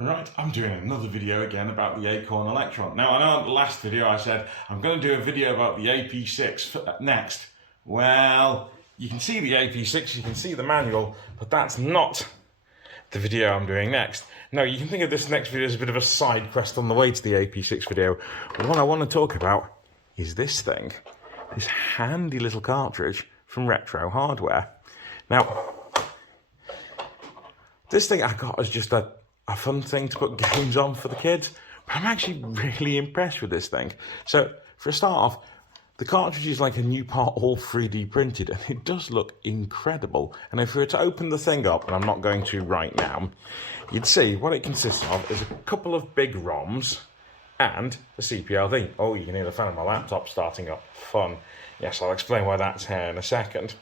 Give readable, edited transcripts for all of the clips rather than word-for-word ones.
Right, I'm doing another video again about the Acorn Electron. Now, I know in the last video I said I'm going to do a video about the AP6 next. Well, you can see the AP6, you can see the manual, but that's not the video I'm doing next. No, you can think of this next video as a bit of a side quest on the way to the AP6 video. But what I want to talk about is this thing, this handy little cartridge from RetroHardware. Now, this thing I got as just a fun thing to put games on for the kids, but I'm actually really impressed with this thing. So, for a start off, the cartridge is like a new part, all 3D printed, and it does look incredible. And if we were to open the thing up, and I'm not going to right now, you'd see what it consists of is a couple of big ROMs and a CPLD. Oh, you can hear the fan of my laptop starting up. Fun. Yes, I'll explain why that's here in a second.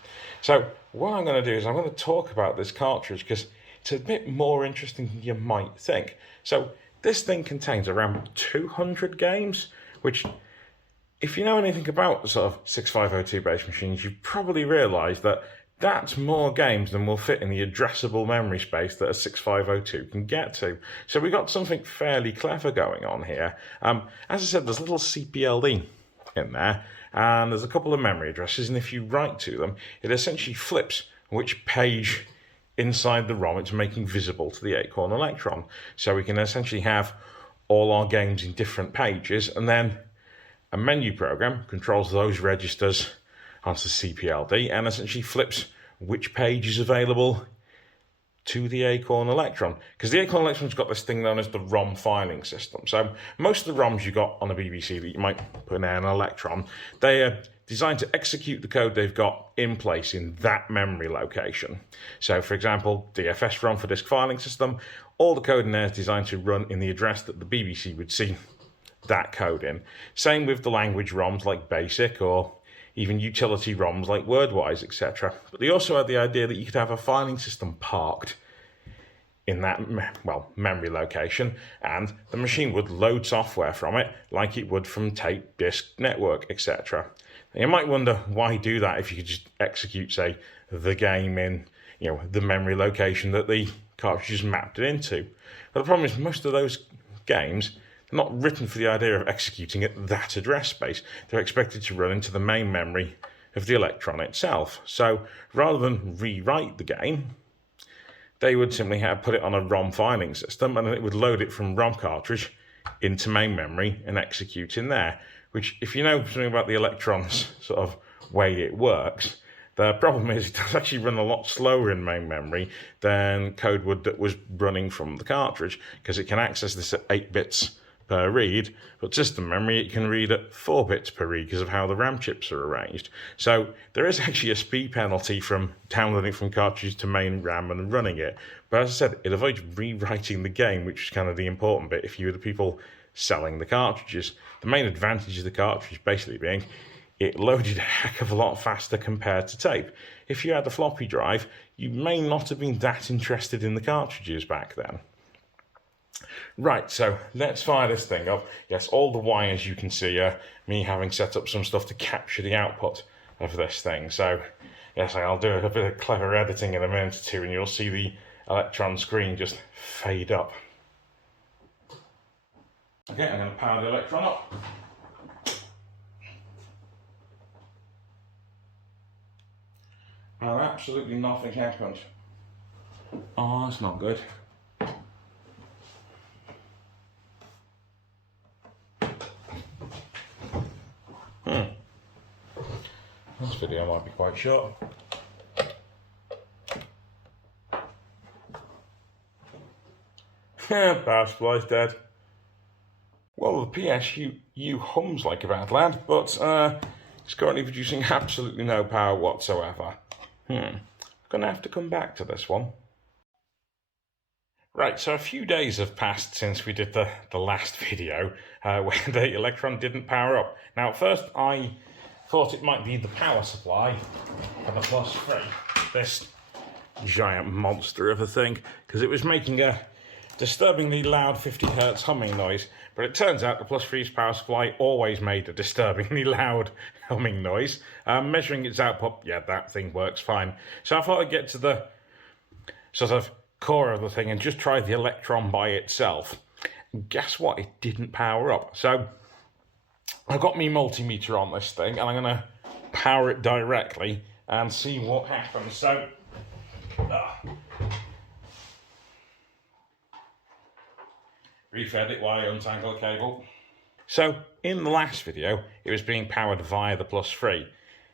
So, what I'm going to do is I'm going to talk about this cartridge because it's a bit more interesting than you might think. So this thing contains around 200 games, which, if you know anything about sort of 6502 base machines, you've probably realised that that's more games than will fit in the addressable memory space that a 6502 can get to. So we've got something fairly clever going on here. As I said, there's a little CPLD in there, and there's a couple of memory addresses, and if you write to them, it essentially flips which page inside the ROM it's making visible to the Acorn Electron. So we can essentially have all our games in different pages, and then a menu program controls those registers onto CPLD and essentially flips which page is available to the Acorn Electron. Because the Acorn Electron's got this thing known as the ROM filing system. So most of the ROMs you got on a BBC that you might put in an Electron, they are designed to execute the code they've got in place in that memory location. So, for example, DFS ROM for disk filing system, all the code in there is designed to run in the address that the BBC would see that code in. Same with the language ROMs like BASIC, or even utility ROMs like WordWise, etc. But they also had the idea that you could have a filing system parked in that, memory location, and the machine would load software from it like it would from tape, disk, network, etc. You might wonder why do that if you could just execute, say, the game in, the memory location that the cartridge is mapped it into. But the problem is most of those games are not written for the idea of executing at that address space. They're expected to run into the main memory of the Electron itself. So rather than rewrite the game, they would simply put it on a ROM filing system, and then it would load it from ROM cartridge into main memory and execute in there. Which, if you know something about the Electron's sort of way it works, the problem is it does actually run a lot slower in main memory than code would that was running from the cartridge, because it can access this at 8 bits per read, but system memory it can read at 4 bits per read because of how the RAM chips are arranged. So there is actually a speed penalty from downloading from cartridge to main RAM and running it. But as I said, it avoids rewriting the game, which is kind of the important bit if you were the people selling the cartridges. The main advantage of the cartridge basically being it loaded a heck of a lot faster compared to tape. If you had a floppy drive, you may not have been that interested in the cartridges back then. Right, so let's fire this thing up. Yes, all the wires you can see are me having set up some stuff to capture the output of this thing. So, yes, I'll do a bit of clever editing in a minute or two, and you'll see the Electron screen just fade up. Okay, I'm going to power the Electron up. And absolutely nothing happened. Oh, that's not good. This video might be quite short. Power supply's dead. Well, the PSU hums like a bad lad, but it's currently producing absolutely no power whatsoever. I'm going to have to come back to this one. Right, so a few days have passed since we did the last video where the Electron didn't power up. Now, at first I thought it might be the power supply for the plus 3, this giant monster of a thing, because it was making a disturbingly loud 50 Hz humming noise. But it turns out the plus 3's power supply always made a disturbingly loud humming noise. Measuring its output, yeah, that thing works fine. So I thought I'd get to the sort of core of the thing and just tried the Electron by itself. And guess what? It didn't power up. So I've got my multimeter on this thing, and I'm going to power it directly and see what happens. So refed it while I untangle the cable. So in the last video, it was being powered via the +3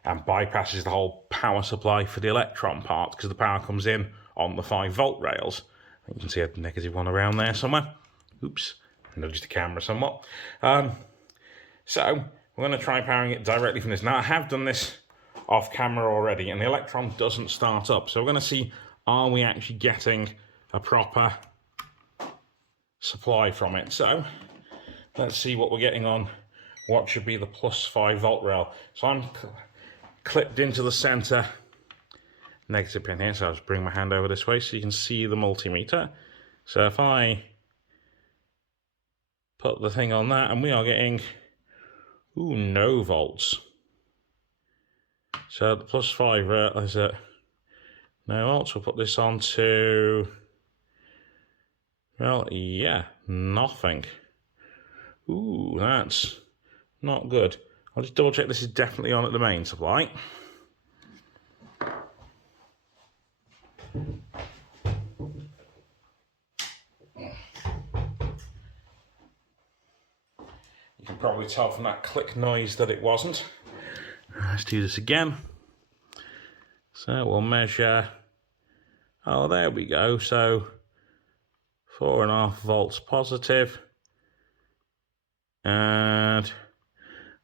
and bypasses the whole power supply for the Electron part because the power comes in on the 5-volt rails. You can see a negative one around there somewhere. Oops, nudged the camera somewhat. So we're going to try powering it directly from this. Now I have done this off camera already and the Electron doesn't start up. So we're going to see, are we actually getting a proper supply from it? So let's see what we're getting on what should be the +5-volt rail. So I'm clipped into the center negative pin here, so I'll just bring my hand over this way so you can see the multimeter. So if I put the thing on that, and we are getting no volts. So the +5 rail is at no volts. We'll put this on to, well, yeah, nothing. Ooh, that's not good. I'll just double check this is definitely on at the main supply. You can probably tell from that click noise that it wasn't. Let's do this again. So we'll measure, oh, there we go. So 4.5 volts positive and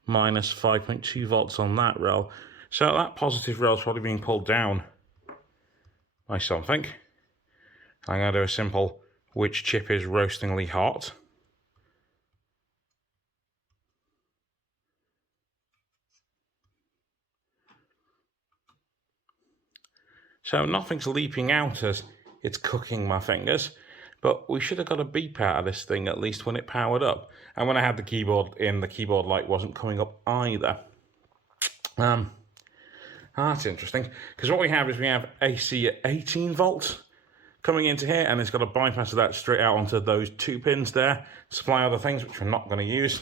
minus 5.2 volts on that rail. So that positive rail is probably being pulled down by something. I'm going to do a simple which chip is roastingly hot. So nothing's leaping out as it's cooking my fingers, but we should have got a beep out of this thing at least when it powered up. And when I had the keyboard in, the keyboard light wasn't coming up either. That's interesting, because what we have is we have AC at 18 volts coming into here, and it's got a bypass of that straight out onto those 2 pins there, supply other things which we're not going to use.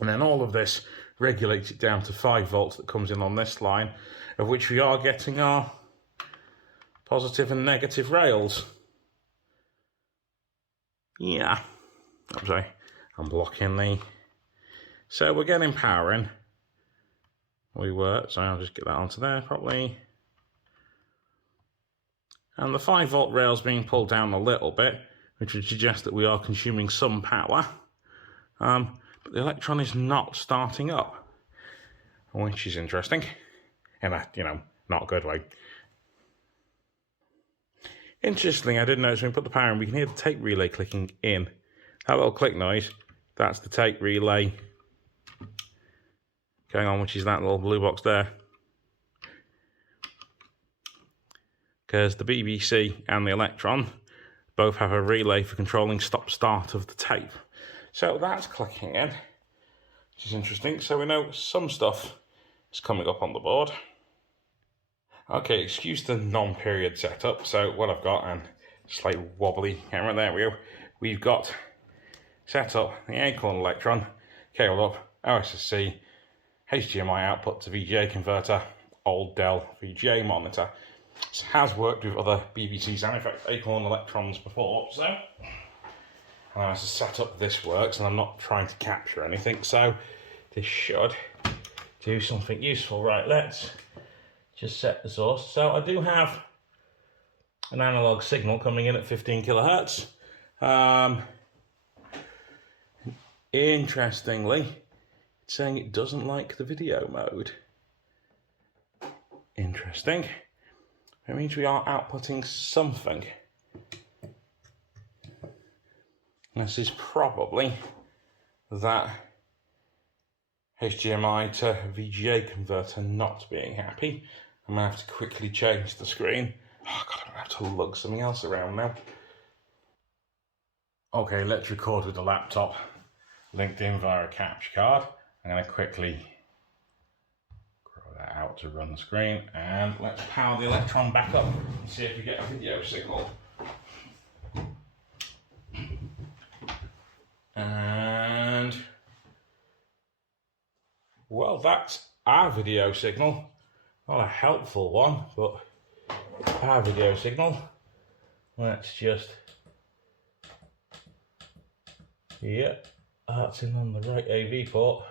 And then all of this regulates it down to 5 volts that comes in on this line, of which we are getting our positive and negative rails. Yeah, I'm sorry, I'm blocking the... So we're getting power in. We were, so I'll just get that onto there properly. And the 5-volt rail's being pulled down a little bit, which would suggest that we are consuming some power. But the Electron is not starting up, which is interesting. In a, not a good way. Interestingly, I did notice when we put the power in, we can hear the tape relay clicking in. That little click noise, that's the tape relay going on, which is that little blue box there. Because the BBC and the Electron both have a relay for controlling stop-start of the tape. So that's clicking in, which is interesting. So we know some stuff is coming up on the board. Okay, excuse the non-period setup. So what I've got, and slightly wobbly camera, there we go. We've got set up the Acorn Electron, cabled up, OSSC, HDMI output to VGA converter, old Dell VGA monitor. This has worked with other BBCs and in fact Acorn Electrons before, so as a setup this works, and I'm not trying to capture anything, so this should do something useful. Right, let's just set the source. So I do have an analog signal coming in at 15 kilohertz. Interestingly, it's saying it doesn't like the video mode. Interesting. It means we are outputting something. This is probably that HDMI to VGA converter not being happy. I'm going to have to quickly change the screen. Oh God, I'm going to have to lug something else around now. Okay, let's record with the laptop linked in via a capture card. I'm going to quickly grow that out to run the screen, and let's power the Electron back up and see if we get a video signal Well, that's our video signal. Not a helpful one, but our video signal. Let's just... Yeah, that's in on the right AV port.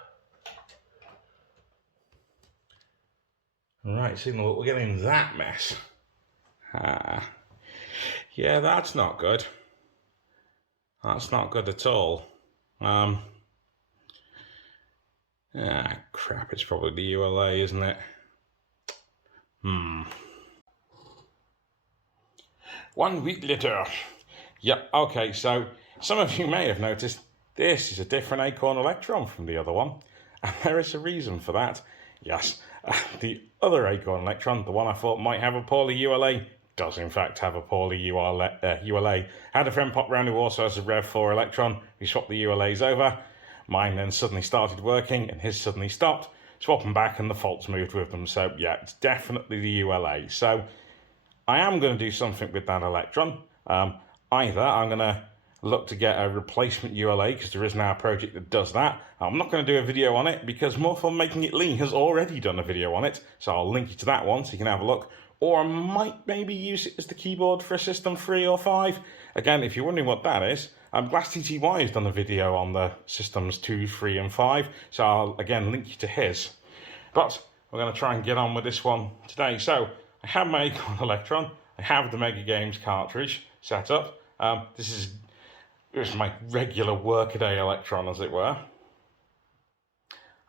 Right signal, but we're getting that mess. Yeah, that's not good. That's not good at all. Crap, it's probably the ULA, isn't it? 1 week later. Yep, okay, so some of you may have noticed this is a different Acorn Electron from the other one. And there is a reason for that. Yes, the other Acorn Electron, the one I thought might have a poorly ULA, does in fact have a poorly ULA. I had a friend pop round who also has a Rev 4 Electron. We swapped the ULAs over. Mine then suddenly started working and his suddenly stopped. Swap them back and the faults moved with them. So yeah, it's definitely the ULA. So I am going to do something with that Electron. Either I'm going to look to get a replacement ULA, because there is now a project that does that. I'm not going to do a video on it because More Fun Making It Lean has already done a video on it, so I'll link you to that one so you can have a look. Or I might maybe use it as the keyboard for a System 3 or 5. Again, if you're wondering what that is, BlastTTY has done a video on the Systems 2, 3 and 5, so I'll again link you to his. But we're going to try and get on with this one today. So I have my Acorn Electron, I have the Mega Games Cartridge set up. This is my regular workaday Electron, as it were.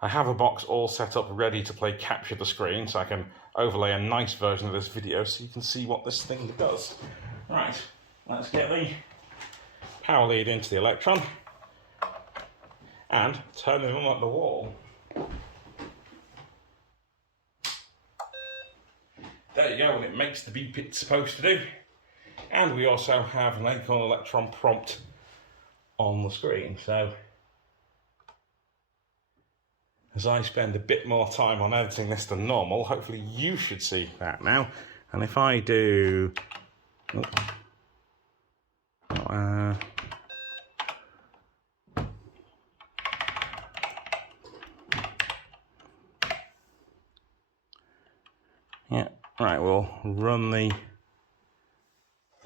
I have a box all set up ready to play Capture the Screen, so I can overlay a nice version of this video so you can see what this thing does. Right, let's get the power lead into the Electron and turn it on at the wall. There you go, and it makes the beep it's supposed to do. And we also have an Acorn Electron prompt on the screen, so as I spend a bit more time on editing this than normal, hopefully you should see that now. And if I do... yeah, right, we'll run the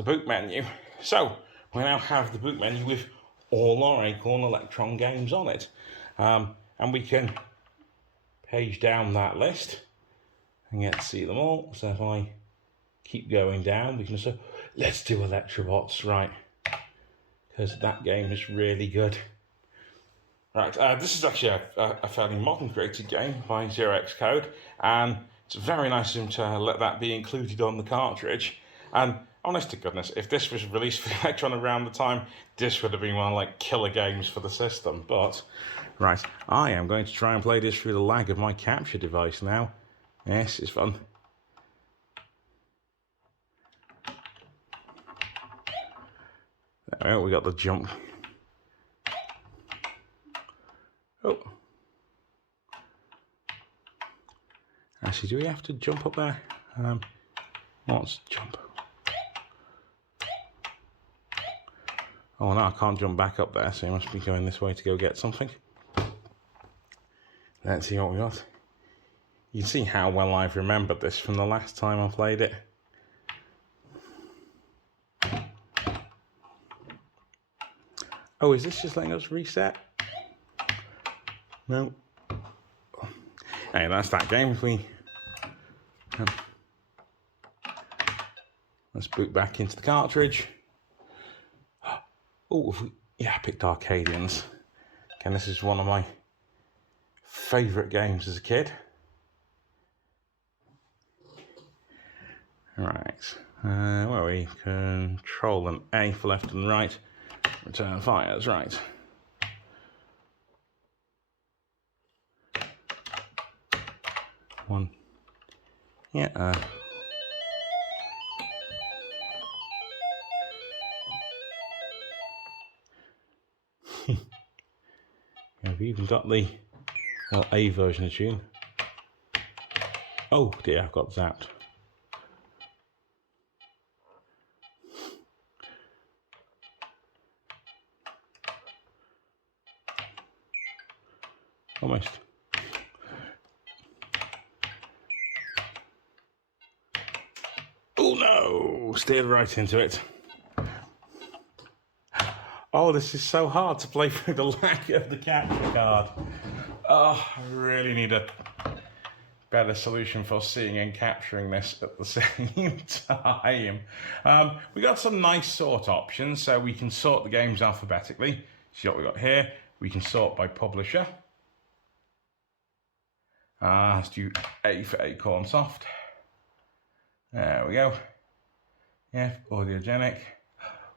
boot menu. So, we now have the boot menu with all our Acorn Electron games on it. And we can page down that list and get to see them all. So if I keep going down, we can say, let's do Electrobots, right? Because that game is really good. Right, this is actually a fairly modern created game by Xerox Code, and it's very nice of him to let that be included on the cartridge. And honest to goodness, if this was released for the Electron around the time, this would have been one of like killer games for the system. But, right, I am going to try and play this through the lag of my capture device now. Yes, it's fun. There we go, we got the jump. Oh. Actually, do we have to jump up there? Let's jump. Oh no, I can't jump back up there, so he must be going this way to go get something. Let's see what we got. You can see how well I've remembered this from the last time I played it. Oh, is this just letting us reset? No. Hey, that's that game. If we let's boot back into the cartridge. Oh, yeah, I picked Arcadians. Again, this is one of my favourite games as a kid. Right, where are we? Control and A for left and right. Return fires, right. One. Yeah. I've even got the A version of tune. Oh dear, I've got zapped. Almost. steered right into it. Oh, this is so hard to play through the lack of the capture card. Oh, I really need a better solution for seeing and capturing this at the same time. We got some nice sort options, so we can sort the games alphabetically. See what we got here. We can sort by publisher. Let's do A for Acorn Soft. There we go. Yeah, audiogenic.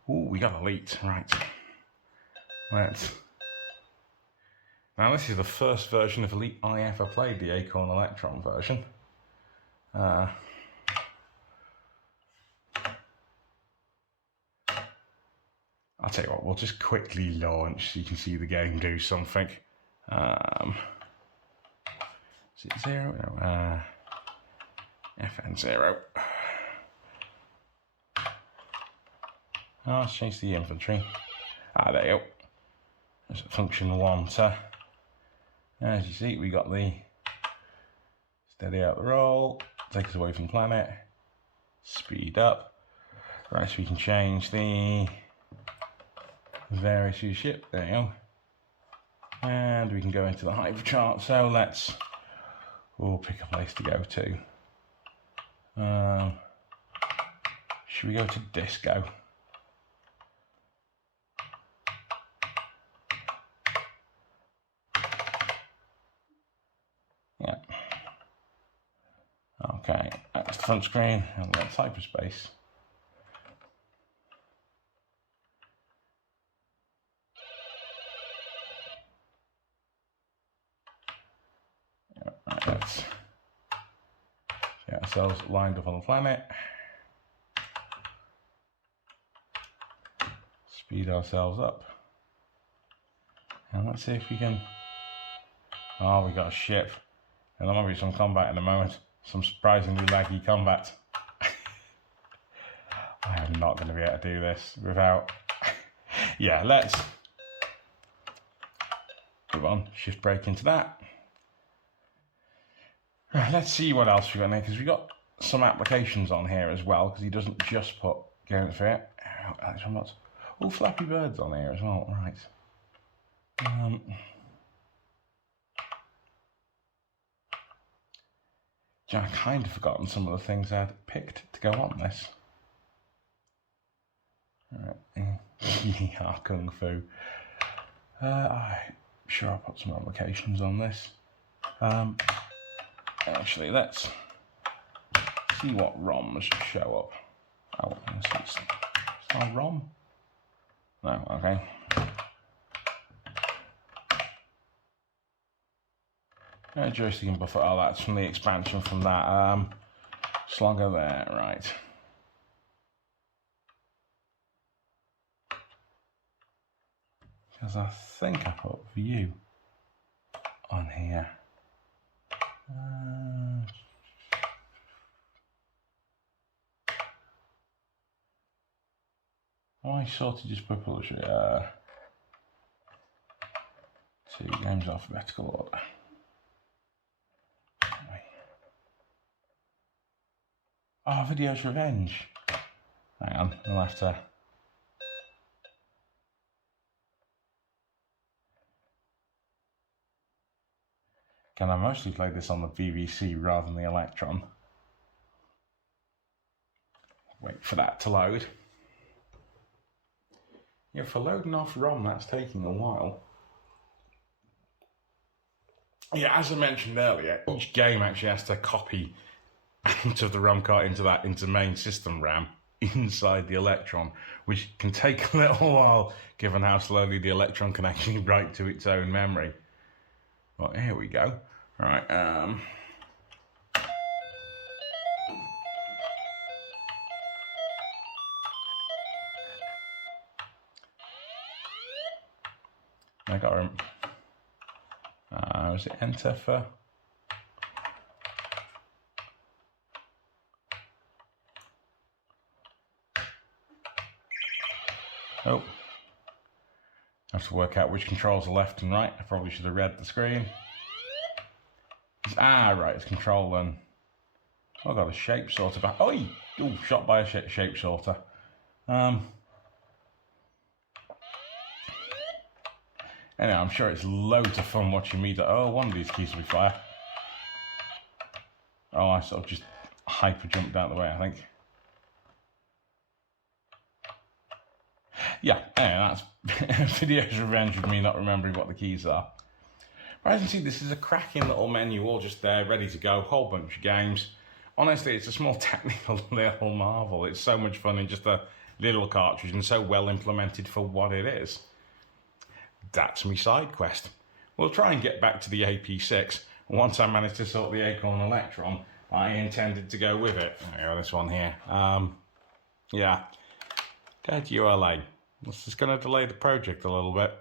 Ooh, we got Elite, right. Now this is the first version of Elite I ever played, the Acorn Electron version. I'll tell you what, we'll just quickly launch so you can see the game do something. Is it 0? No, FN0. Let's change the inventory. There you go. There's function 1 to. As you see, we got the steady out the roll, take us away from planet, speed up. Right, so we can change the various ship. There you go. And we can go into the hyper chart. So we'll pick a place to go to. Should we go to Disco? Yeah. Okay, that's the front screen, and that's hyperspace. Yeah, right, let's get ourselves lined up on the planet. Speed ourselves up. And let's see if we can. Oh, we got a ship. And there might be some combat in a moment. Some surprisingly laggy combat. I am not going to be able to do this without... Yeah, let's move on. Shift brake into that. Right, let's see what else we got in there, because we got some applications on here as well, because he doesn't just put games for it. Actually, I'm not... Oh, Flappy Bird's on here as well, right. I kind of forgotten some of the things I'd picked to go on this. Right. Yeah, Kung Fu. I'm sure I'll put some applications on this. Actually, let's see what ROMs show up. Oh, it's not ROM? No, okay. Joystick and buffer. Oh, that's from the expansion from that slugger there, right. Because I think I put view on here. I sort of just put publisher to games alphabetical order. Oh, Video's Revenge. Hang on, we'll have to. Can I mostly play this on the BBC rather than the Electron? Wait for that to load. Yeah, for loading off ROM, that's taking a while. Yeah, as I mentioned earlier, each game actually has to copy out of the ROM card into main system RAM inside the Electron, which can take a little while given how slowly the Electron can actually write to its own memory. Well, here we go. Right, I got to was it enter for? Oh, I have to work out which controls are left and right. I probably should have read the screen. Right, it's control and I got a shape sorter back. Oh, shot by a shape sorter. Anyway, I'm sure it's loads of fun watching me. Oh, one of these keys will be fire. Oh, I sort of just hyper jumped out of the way, I think. Yeah, anyway, that's video's revenge of me not remembering what the keys are. But as you can see, this is a cracking little menu, all just there, ready to go, whole bunch of games. Honestly, it's a small technical little marvel. It's so much fun in just a little cartridge and so well implemented for what it is. That's my side quest. We'll try and get back to the AP6. Once I manage to sort the Acorn Electron, I intended to go with it. Oh, this one here. Yeah. Dead ULA. This is going to delay the project a little bit.